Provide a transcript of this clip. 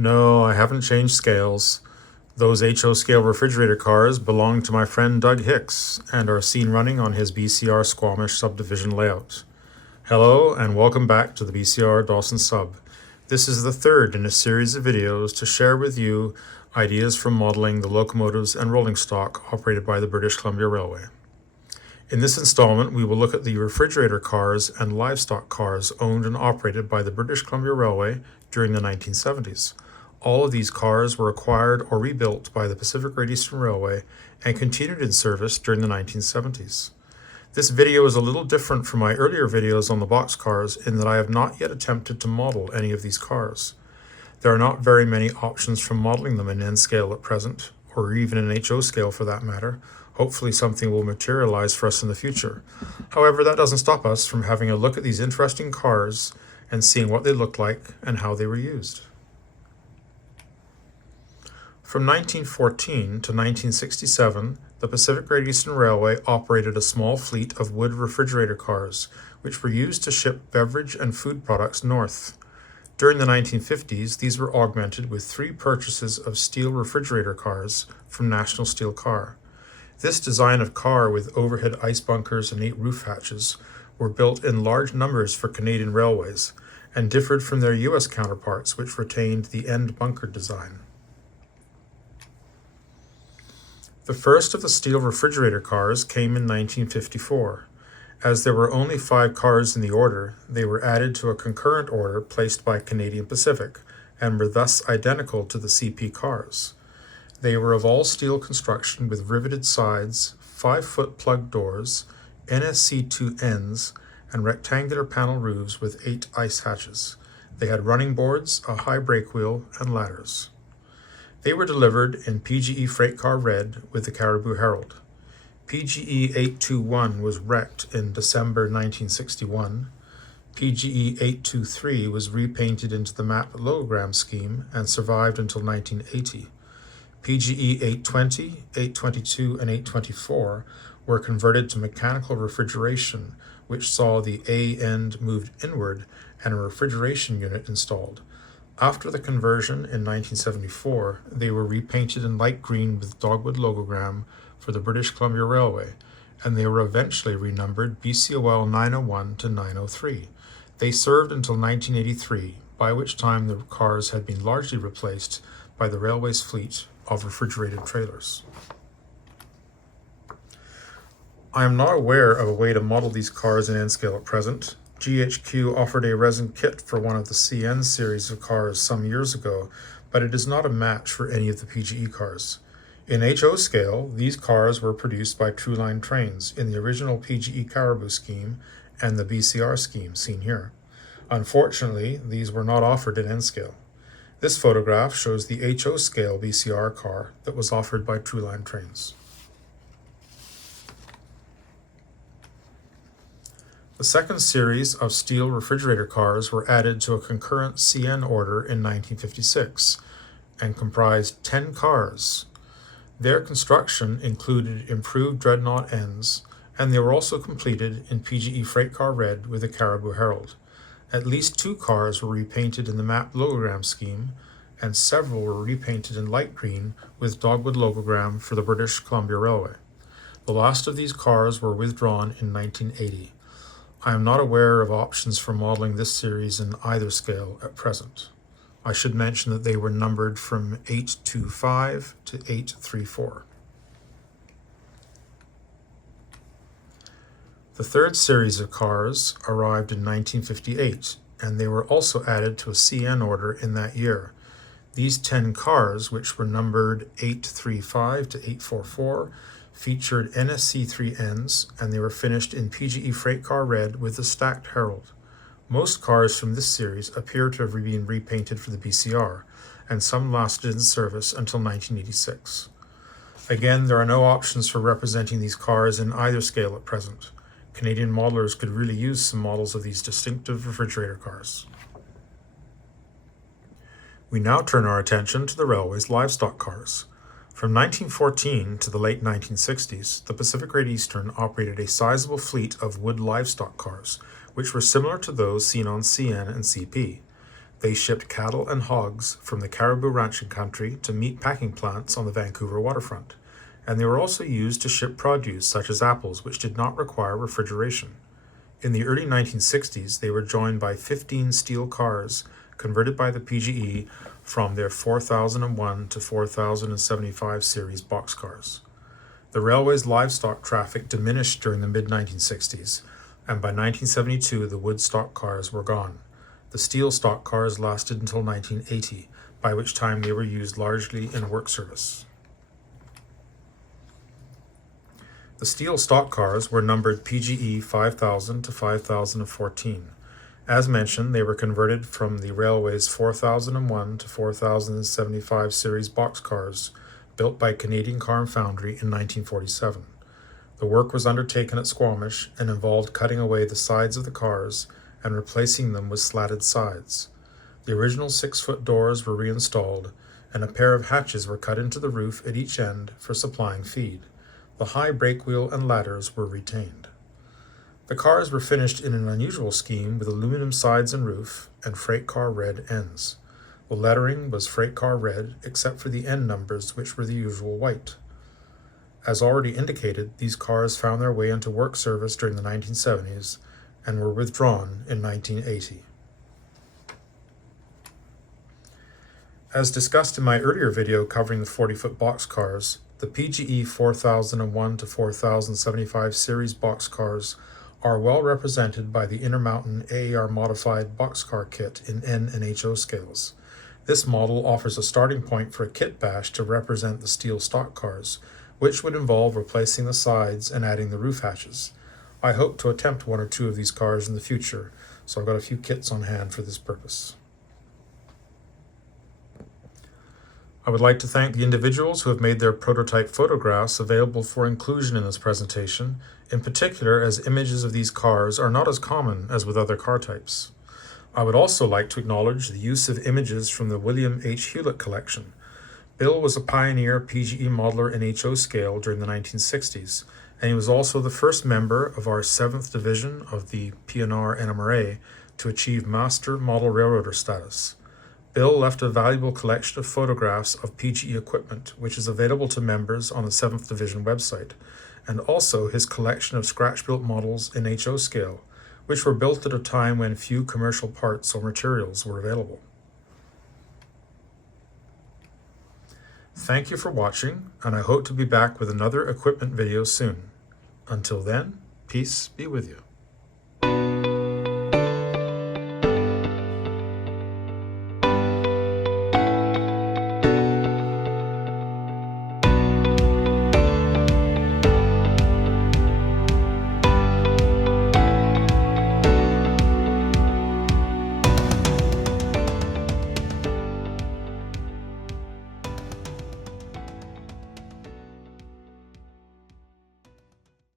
No, I haven't changed scales. Those HO scale refrigerator cars belong to my friend Doug Hicks and are seen running on his BCR Squamish subdivision layout. Hello and welcome back to the BCR Dawson sub. This is the third in a series of videos to share with you ideas for modeling the locomotives and rolling stock operated by the British Columbia Railway. In this installment, we will look at the refrigerator cars and livestock cars owned and operated by the British Columbia Railway during the 1970s. All of these cars were acquired or rebuilt by the Pacific Great Eastern Railway and continued in service during the 1970s. This video is a little different from my earlier videos on the boxcars in that I have not yet attempted to model any of these cars. There are not very many options for modeling them in N scale at present, or even in HO scale for that matter. Hopefully something will materialize for us in the future. However, that doesn't stop us from having a look at these interesting cars and seeing what they looked like and how they were used. From 1914 to 1967, the Pacific Great Eastern Railway operated a small fleet of wood refrigerator cars, which were used to ship beverage and food products north. During the 1950s, these were augmented with 3 purchases of steel refrigerator cars from National Steel Car. This design of car with overhead ice bunkers and 8 roof hatches were built in large numbers for Canadian railways and differed from their U.S. counterparts, which retained the end bunker design. The first of the steel refrigerator cars came in 1954. As there were only 5 cars in the order, they were added to a concurrent order placed by Canadian Pacific and were thus identical to the CP cars. They were of all steel construction with riveted sides, 5-foot plug doors, NSC2 ends, and rectangular panel roofs with 8 ice hatches. They had running boards, a high brake wheel, and ladders. They were delivered in PGE Freight Car Red with the Caribou Herald. PGE 821 was wrecked in December 1961. PGE 823 was repainted into the map logogram scheme and survived until 1980. PGE 820, 822, and 824 were converted to mechanical refrigeration, which saw the A end moved inward and a refrigeration unit installed. After the conversion in 1974, they were repainted in light green with dogwood logogram for the British Columbia Railway, and they were eventually renumbered BCOL 901 to 903. They served until 1983, by which time the cars had been largely replaced by the railway's fleet of refrigerated trailers. I am not aware of a way to model these cars in N scale at present. GHQ offered a resin kit for one of the CN series of cars some years ago, but it is not a match for any of the PGE cars. In HO scale, these cars were produced by True Line Trains in the original PGE Caribou scheme and the BCR scheme seen here. Unfortunately, these were not offered in N scale. This photograph shows the HO scale BCR car that was offered by True Line Trains. The second series of steel refrigerator cars were added to a concurrent CN order in 1956 and comprised 10 cars. Their construction included improved dreadnought ends, and they were also completed in PGE Freight Car Red with the Caribou Herald. At least 2 cars were repainted in the map logogram scheme, and several were repainted in light green with dogwood logogram for the British Columbia Railway. The last of these cars were withdrawn in 1980. I am not aware of options for modeling this series in either scale at present. I should mention that they were numbered from 825 to 834. The third series of cars arrived in 1958, and they were also added to a CN order in that year. These 10 cars, which were numbered 835 to 844, featured NSC3 ends, and they were finished in PGE Freight Car Red with the stacked Herald. Most cars from this series appear to have been repainted for the BCR, and some lasted in service until 1986. Again, there are no options for representing these cars in either scale at present. Canadian modelers could really use some models of these distinctive refrigerator cars. We now turn our attention to the railway's livestock cars. From 1914 to the late 1960s, the Pacific Great Eastern operated a sizable fleet of wood livestock cars, which were similar to those seen on CN and CP. They shipped cattle and hogs from the Caribou ranching country to meat packing plants on the Vancouver waterfront, and they were also used to ship produce such as apples, which did not require refrigeration. In the early 1960s, they were joined by 15 steel cars converted by the PGE from their 4001 to 4075 series boxcars. The railway's livestock traffic diminished during the mid-1960s, and by 1972 the wood stock cars were gone. The steel stock cars lasted until 1980, by which time they were used largely in work service. The steel stock cars were numbered PGE 5000 to 5014. As mentioned, they were converted from the railway's 4001 to 4075 series boxcars, built by Canadian Car and Foundry in 1947. The work was undertaken at Squamish and involved cutting away the sides of the cars and replacing them with slatted sides. The original 6-foot doors were reinstalled, and a pair of hatches were cut into the roof at each end for supplying feed. The high brake wheel and ladders were retained. The cars were finished in an unusual scheme with aluminum sides and roof and freight car red ends. The lettering was freight car red except for the end numbers, which were the usual white. As already indicated, these cars found their way into work service during the 1970s and were withdrawn in 1980. As discussed in my earlier video covering the 40-foot boxcars, the PGE 4001 to 4075 series boxcars are well represented by the Intermountain AAR modified boxcar kit in N and HO scales. This model offers a starting point for a kit bash to represent the steel stock cars, which would involve replacing the sides and adding the roof hatches. I hope to attempt one or two of these cars in the future, so I've got a few kits on hand for this purpose. I would like to thank the individuals who have made their prototype photographs available for inclusion in this presentation, in particular as images of these cars are not as common as with other car types. I would also like to acknowledge the use of images from the William H. Hewlett collection. Bill was a pioneer PGE modeler in HO scale during the 1960s, and he was also the first member of our 7th Division of the PNR NMRA to achieve Master Model Railroader status. Bill left a valuable collection of photographs of PGE equipment, which is available to members on the 7th Division website, and also his collection of scratch-built models in HO scale, which were built at a time when few commercial parts or materials were available. Thank you for watching, and I hope to be back with another equipment video soon. Until then, peace be with you.